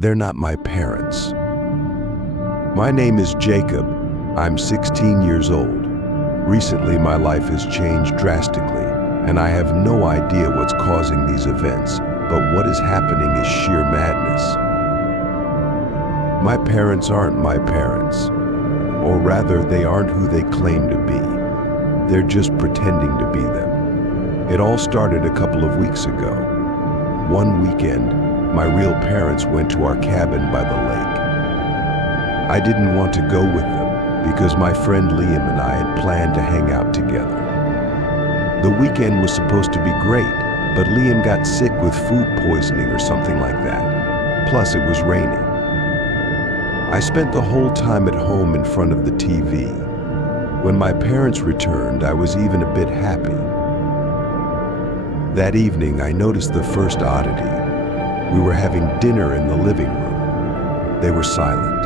they're not my parents. My name is Jacob. I'm 16 years old. Recently, my life has changed drastically, and I have no idea what's causing these events, but what is happening is sheer madness. My parents aren't my parents, or rather, they aren't who they claim to be. They're just pretending to be them. It all started a couple of weeks ago. One weekend, my real parents went to our cabin by the lake. I didn't want to go with them because my friend Liam and I had planned to hang out together. The weekend was supposed to be great, but Liam got sick with food poisoning or something like that. Plus, it was raining. I spent the whole time at home in front of the TV. When my parents returned, I was even a bit happy. That evening, I noticed the first oddity. We were having dinner in the living room. They were silent.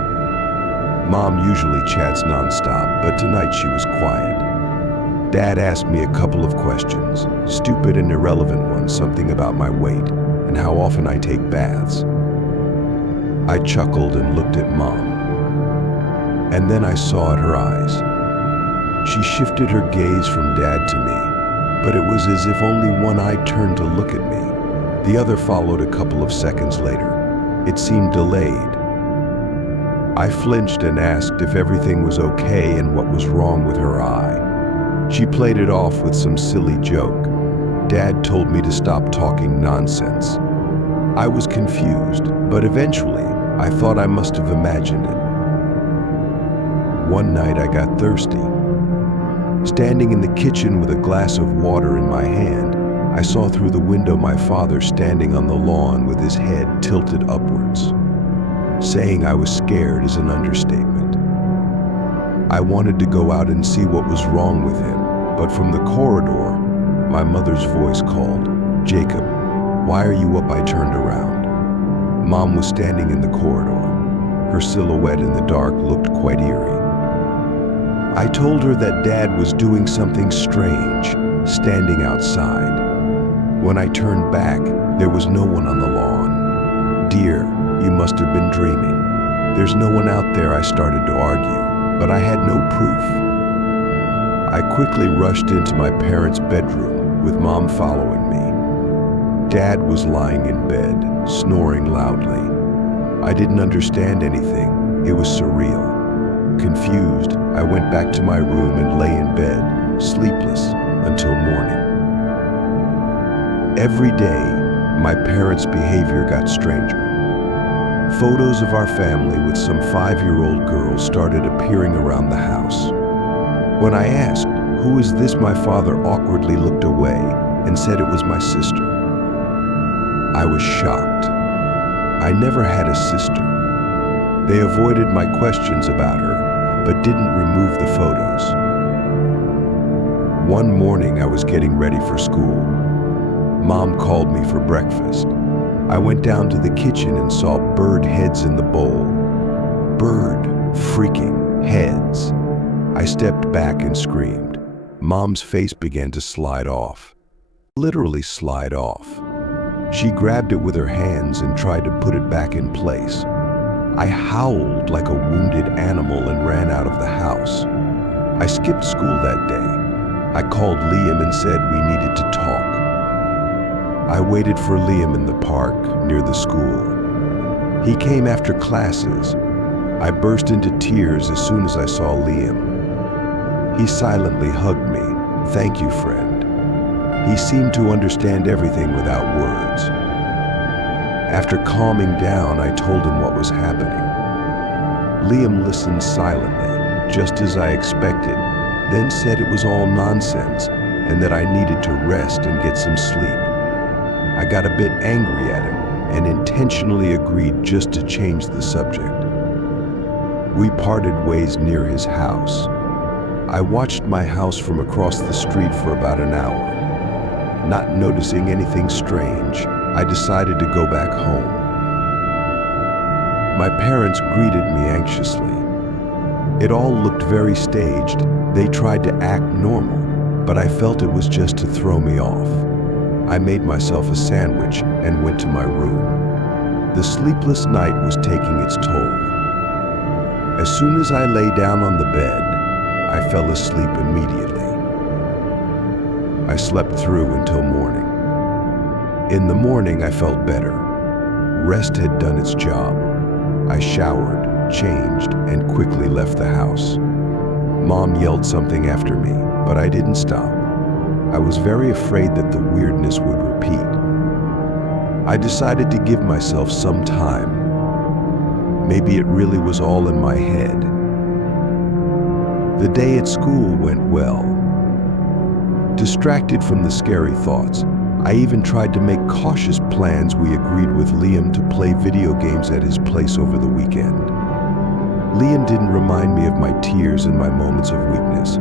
Mom usually chats nonstop, but tonight she was quiet. Dad asked me a couple of questions, stupid and irrelevant ones, something about my weight and how often I take baths. I chuckled and looked at Mom. And then I saw at her eyes. She shifted her gaze from Dad to me, but it was as if only one eye turned to look at me. The other followed a couple of seconds later. It seemed delayed. I flinched and asked if everything was okay and what was wrong with her eye. She played it off with some silly joke. Dad told me to stop talking nonsense. I was confused, but eventually, I thought I must have imagined it. One night I got thirsty. Standing in the kitchen with a glass of water in my hand, I saw through the window my father standing on the lawn with his head tilted upwards. Saying I was scared is an understatement. I wanted to go out and see what was wrong with him, but from the corridor, my mother's voice called, "Jacob, why are you up?" I turned around. Mom was standing in the corridor. Her silhouette in the dark looked quite eerie. I told her that Dad was doing something strange, standing outside. When I turned back, there was no one on the lawn. "Dear, you must have been dreaming. There's no one out there," I started to argue, but I had no proof. I quickly rushed into my parents' bedroom, with Mom following me. Dad was lying in bed, snoring loudly. I didn't understand anything. It was surreal. Confused, I went back to my room and lay in bed, sleepless, until morning. Every day, my parents' behavior got stranger. Photos of our family with some 5-year-old girls started appearing around the house. When I asked, "Who is this?" my father awkwardly looked away and said it was my sister. I was shocked. I never had a sister. They avoided my questions about her, but didn't remove the photos. One morning, I was getting ready for school. Mom called me for breakfast. I went down to the kitchen and saw bird heads in the bowl. Bird freaking heads. I stepped back and screamed. Mom's face began to slide off. Literally slide off. She grabbed it with her hands and tried to put it back in place. I howled like a wounded animal and ran out of the house. I skipped school that day. I called Liam and said we needed to talk. I waited for Liam in the park near the school. He came after classes. I burst into tears as soon as I saw Liam. He silently hugged me. "Thank you, friend." He seemed to understand everything without words. After calming down, I told him what was happening. Liam listened silently, just as I expected, then said it was all nonsense and that I needed to rest and get some sleep. I got a bit angry at him and intentionally agreed just to change the subject. We parted ways near his house. I watched my house from across the street for about an hour. Not noticing anything strange, I decided to go back home. My parents greeted me anxiously. It all looked very staged. They tried to act normal, but I felt it was just to throw me off. I made myself a sandwich and went to my room. The sleepless night was taking its toll. As soon as I lay down on the bed, I fell asleep immediately. I slept through until morning. In the morning, I felt better. Rest had done its job. I showered, changed, and quickly left the house. Mom yelled something after me, but I didn't stop. I was very afraid that the weirdness would repeat. I decided to give myself some time. Maybe it really was all in my head. The day at school went well. Distracted from the scary thoughts, I even tried to make cautious plans. We agreed with Liam to play video games at his place over the weekend. Liam didn't remind me of my tears and my moments of weakness,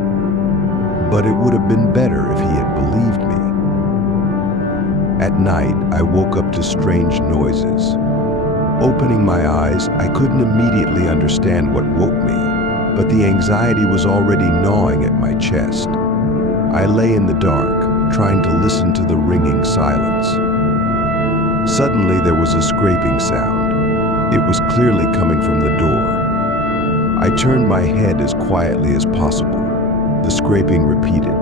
but it would have been better if he had believed me. At night, I woke up to strange noises. Opening my eyes, I couldn't immediately understand what woke me, but the anxiety was already gnawing at my chest. I lay in the dark, trying to listen to the ringing silence. Suddenly, there was a scraping sound. It was clearly coming from the door. I turned my head as quietly as possible. The scraping repeated.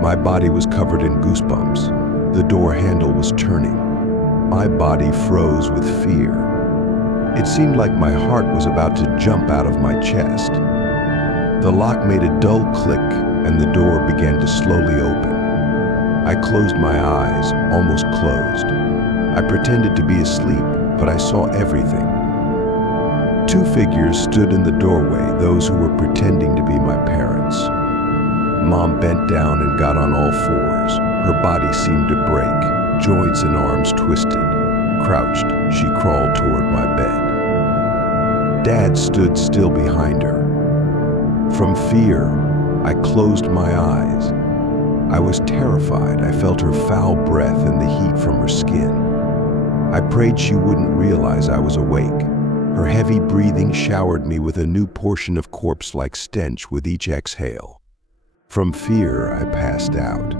My body was covered in goosebumps. The door handle was turning. My body froze with fear. It seemed like my heart was about to jump out of my chest. The lock made a dull click, and the door began to slowly open. I closed my eyes, almost closed. I pretended to be asleep, but I saw everything. Two figures stood in the doorway, those who were pretending to be my parents. Mom bent down and got on all fours. Her body seemed to break, joints and arms twisted. Crouched, she crawled toward my bed. Dad stood still behind her. From fear, I closed my eyes. I was terrified. I felt her foul breath and the heat from her skin. I prayed she wouldn't realize I was awake. Her heavy breathing showered me with a new portion of corpse-like stench with each exhale. From fear, I passed out.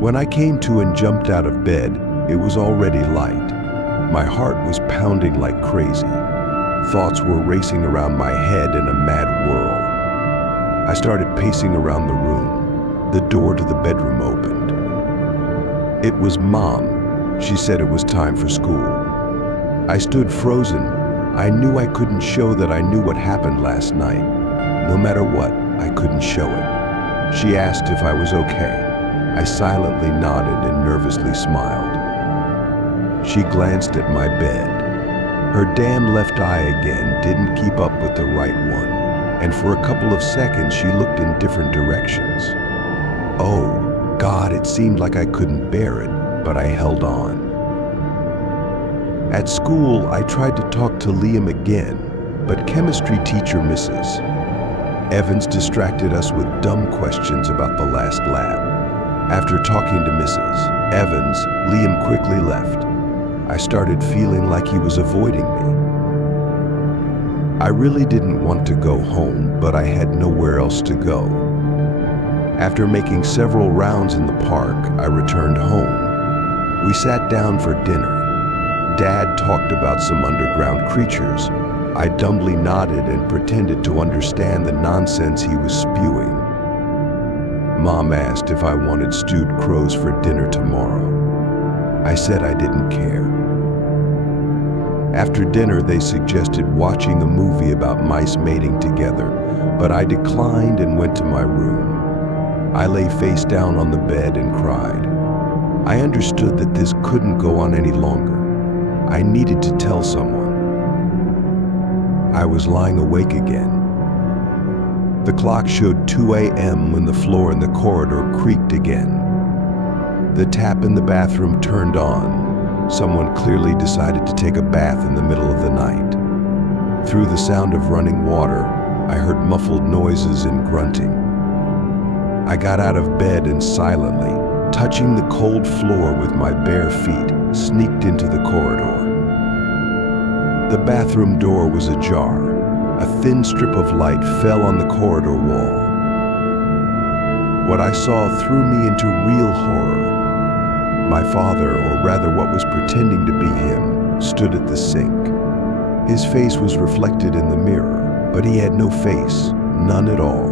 When I came to and jumped out of bed, it was already light. My heart was pounding like crazy. Thoughts were racing around my head in a mad whirl. I started pacing around the room. The door to the bedroom opened. It was Mom. She said it was time for school. I stood frozen. I knew I couldn't show that I knew what happened last night. No matter what, I couldn't show it. She asked if I was okay. I silently nodded and nervously smiled. She glanced at my bed. Her damn left eye again didn't keep up with the right one, and for a couple of seconds she looked in different directions. Oh, God, it seemed like I couldn't bear it, but I held on. At school, I tried to talk to Liam again, but chemistry teacher Mrs. Evans distracted us with dumb questions about the last lab. After talking to Mrs. Evans, Liam quickly left. I started feeling like he was avoiding me. I really didn't want to go home, but I had nowhere else to go. After making several rounds in the park, I returned home. We sat down for dinner. Dad talked about some underground creatures. I dumbly nodded and pretended to understand the nonsense he was spewing. Mom asked if I wanted stewed crows for dinner tomorrow. I said I didn't care. After dinner, they suggested watching a movie about mice mating together, but I declined and went to my room. I lay face down on the bed and cried. I understood that this couldn't go on any longer. I needed to tell someone. I was lying awake again. The clock showed 2 a.m. when the floor in the corridor creaked again. The tap in the bathroom turned on. Someone clearly decided to take a bath in the middle of the night. Through the sound of running water, I heard muffled noises and grunting. I got out of bed and silently, touching the cold floor with my bare feet, sneaked into the corridor. The bathroom door was ajar. A thin strip of light fell on the corridor wall. What I saw threw me into real horror. My father, or rather what was pretending to be him, stood at the sink. His face was reflected in the mirror, but he had no face, none at all.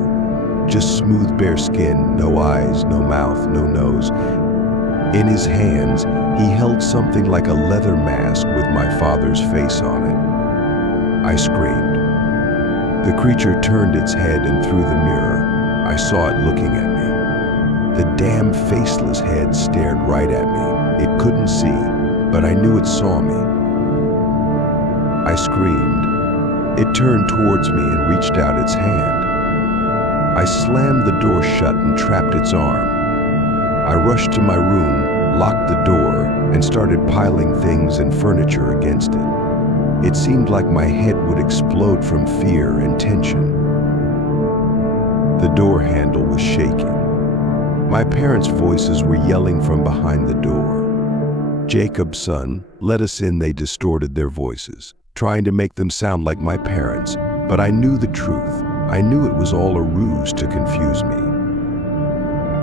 Just smooth bare skin, no eyes, no mouth, no nose. In his hands, he held something like a leather mask with my father's face on it. I screamed. The creature turned its head, and through the mirror, I saw it looking at me. The damn faceless head stared right at me. It couldn't see, but I knew it saw me. I screamed. It turned towards me and reached out its hand. I slammed the door shut and trapped its arm. I rushed to my room, locked the door, and started piling things and furniture against it. It seemed like my head would explode from fear and tension. The door handle was shaking. My parents' voices were yelling from behind the door. "Jacob, son, let us in," they distorted their voices, trying to make them sound like my parents, but I knew the truth. I knew it was all a ruse to confuse me.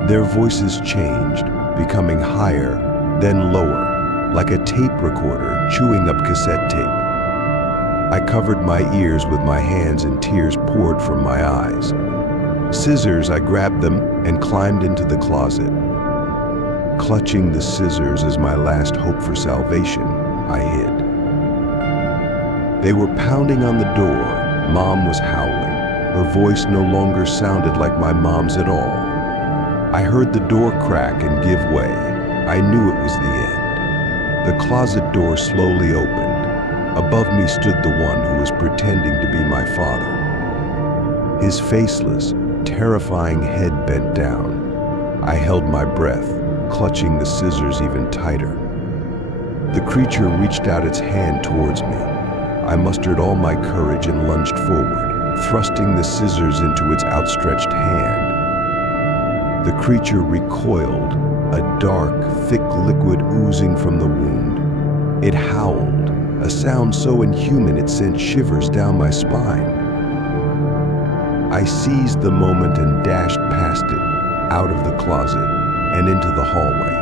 Their voices changed, becoming higher, then lower, like a tape recorder chewing up cassette tape. I covered my ears with my hands and tears poured from my eyes. Scissors, I grabbed them and climbed into the closet. Clutching the scissors as my last hope for salvation, I hid. They were pounding on the door. Mom was howling. Her voice no longer sounded like my mom's at all. I heard the door crack and give way. I knew it was the end. The closet door slowly opened. Above me stood the one who was pretending to be my father. His faceless, terrifying head bent down. I held my breath, clutching the scissors even tighter. The creature reached out its hand towards me. I mustered all my courage and lunged forward, thrusting the scissors into its outstretched hand. The creature recoiled, a dark, thick liquid oozing from the wound. It howled, a sound so inhuman it sent shivers down my spine. I seized the moment and dashed past it, out of the closet, and into the hallway.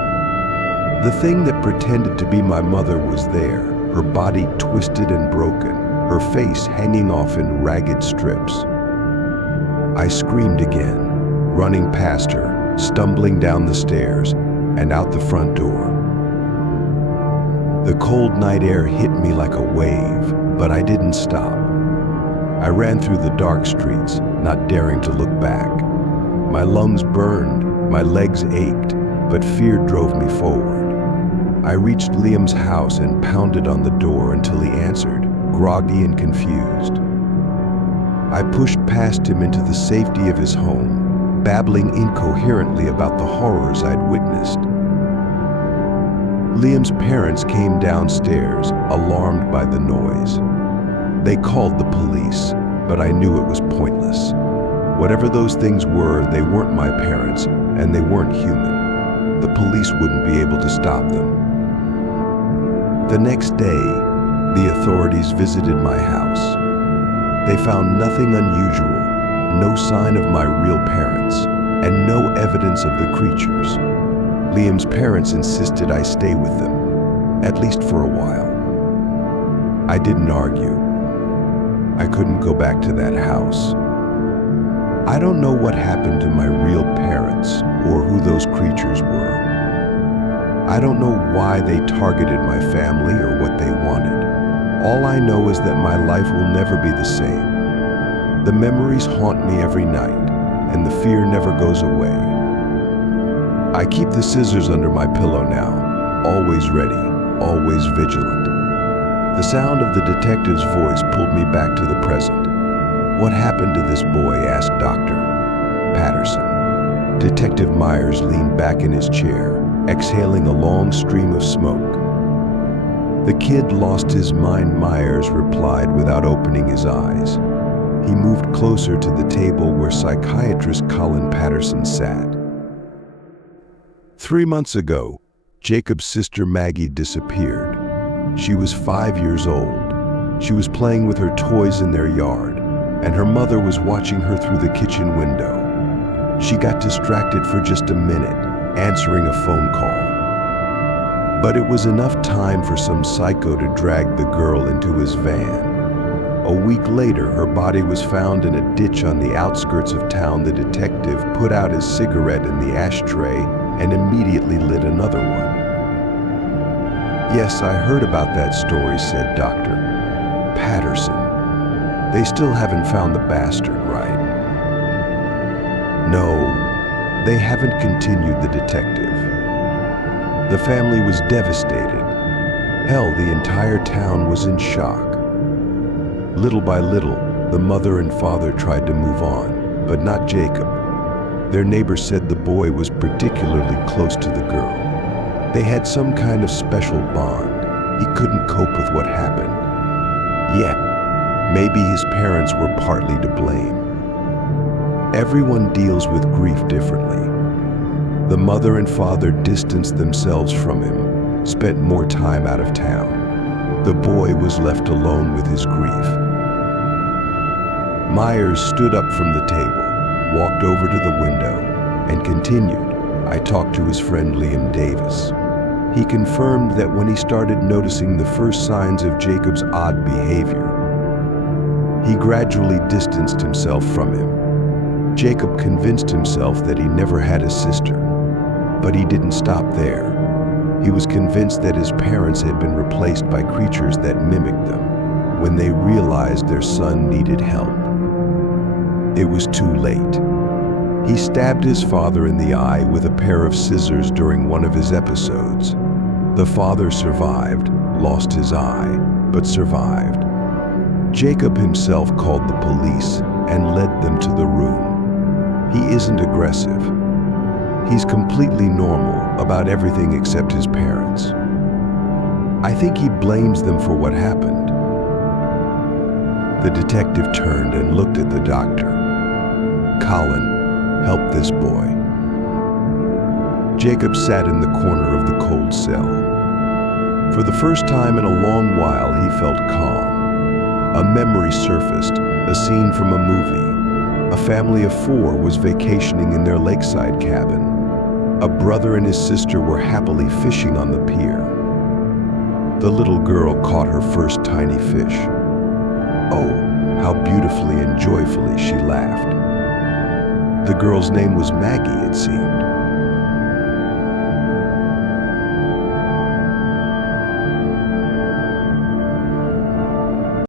The thing that pretended to be my mother was there, her body twisted and broken, her face hanging off in ragged strips. I screamed again, running past her, stumbling down the stairs, and out the front door. The cold night air hit me like a wave, but I didn't stop. I ran through the dark streets, not daring to look back. My lungs burned, my legs ached, but fear drove me forward. I reached Liam's house and pounded on the door until he answered, groggy and confused. I pushed past him into the safety of his home, babbling incoherently about the horrors I'd witnessed. Liam's parents came downstairs, alarmed by the noise. They called the police, but I knew it was pointless. Whatever those things were, they weren't my parents, and they weren't human. The police wouldn't be able to stop them. The next day, the authorities visited my house. They found nothing unusual, no sign of my real parents, and no evidence of the creatures. Liam's parents insisted I stay with them, at least for a while. I didn't argue. I couldn't go back to that house. I don't know what happened to my real parents or who those creatures were. I don't know why they targeted my family or what they wanted. All I know is that my life will never be the same. The memories haunt me every night, and the fear never goes away. I keep the scissors under my pillow now, always ready, always vigilant. The sound of the detective's voice pulled me back to the present. "What happened to this boy?" asked Dr. Patterson. Detective Myers leaned back in his chair, exhaling a long stream of smoke. "The kid lost his mind," Myers replied without opening his eyes. He moved closer to the table where psychiatrist Colin Patterson sat. 3 months ago, Jacob's sister Maggie disappeared. She was 5 years old. She was playing with her toys in their yard, and her mother was watching her through the kitchen window. She got distracted for just a minute, answering a phone call. But it was enough time for some psycho to drag the girl into his van. A week later, her body was found in a ditch on the outskirts of town. The detective put out his cigarette in the ashtray and immediately lit another one. "Yes, I heard about that story," said Dr. Patterson. "They still haven't found the bastard, right?" "No, they haven't," continued the detective. "The family was devastated. Hell, the entire town was in shock. Little by little, the mother and father tried to move on, but not Jacob. Their neighbor said the boy was particularly close to the girl. They had some kind of special bond. He couldn't cope with what happened. Yet, maybe his parents were partly to blame. Everyone deals with grief differently. The mother and father distanced themselves from him, spent more time out of town. The boy was left alone with his grief." Myers stood up from the table, walked over to the window, and continued. "I talked to his friend Liam Davis. He confirmed that when he started noticing the first signs of Jacob's odd behavior, he gradually distanced himself from him. Jacob convinced himself that he never had a sister, but he didn't stop there. He was convinced that his parents had been replaced by creatures that mimicked them when they realized their son needed help. It was too late. He stabbed his father in the eye with a pair of scissors during one of his episodes. The father survived, lost his eye, but survived. Jacob himself called the police and led them to the room. He isn't aggressive. He's completely normal about everything except his parents. I think he blames them for what happened." The detective turned and looked at the doctor. "Colin, help this boy." Jacob sat in the corner of the cold cell. For the first time in a long while, he felt calm. A memory surfaced, a scene from a movie. A family of 4 was vacationing in their lakeside cabin. A brother and his sister were happily fishing on the pier. The little girl caught her first tiny fish. Oh, how beautifully and joyfully she laughed. The girl's name was Maggie, it seemed.